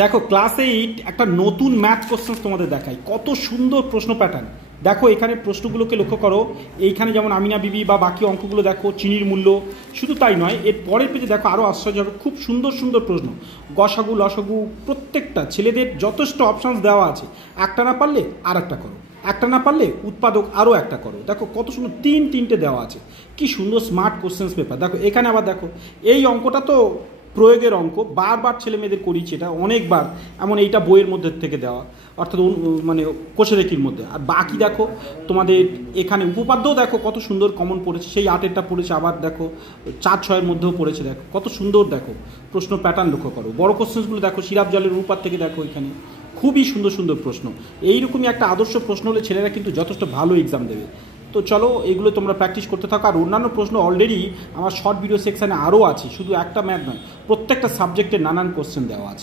দেখো ক্লাস 8 একটা নতুন ম্যাথ কোশ্চেন তোমাদের দেখাই, কত সুন্দর প্রশ্ন প্যাটার্ন। দেখো এখানে প্রশ্নগুলোকে লক্ষ্য করো, এইখানে যেমন আমিনা বিবি বা বাকি অঙ্কগুলো দেখো, চিনির মূল্য। শুধু তাই নয়, এর পরের পেজে দেখো আরও আশ্চর্য হবে, খুব সুন্দর সুন্দর প্রশ্ন, গসাগু লসাগু, প্রত্যেকটা ছেলেদের যথেষ্ট অপশানস দেওয়া আছে। একটা না পারলে আর একটা করো, একটা না পারলে উৎপাদক আরও একটা করো। দেখো কত সুন্দর তিনটে দেওয়া আছে, কি সুন্দর স্মার্ট কোশ্চেন্স পেপার। দেখো এখানে আবার দেখো এই অঙ্কটা তো প্রয়োগের অঙ্ক, বারবার ছেলে মেয়েদের করিয়েছি এটা অনেকবার, এমন এইটা বইয়ের মধ্যে থেকে দেওয়া, অর্থাৎ মানে কোষারেখির মধ্যে। আর বাকি দেখো তোমাদের এখানে উপপাদ্যও দেখো কত সুন্দর কমন পড়েছে, সেই 8-এরটা পড়েছে, আবার দেখো 4-6-এর মধ্যেও পড়েছে। দেখো কত সুন্দর, দেখো প্রশ্ন প্যাটার্ন লক্ষ্য করো। বড় কোশ্চেন্সগুলো দেখো, সিরাপ জলের অনুপাত থেকে দেখো, এখানে খুবই সুন্দর সুন্দর প্রশ্ন। এইরকমই একটা আদর্শ প্রশ্ন হলে ছেলেরা কিন্তু যথেষ্ট ভালো এক্সাম দেবে। তো চলো এগুলো তোমরা প্র্যাকটিস করতে থাকো। আর অন্যান্য প্রশ্ন অলরেডি আমার শর্ট ভিডিও সেকশানে আরও আছে, শুধু একটা ম্যাথ নয়, প্রত্যেকটা সাবজেক্টে নানান কোশ্চেন দেওয়া আছে।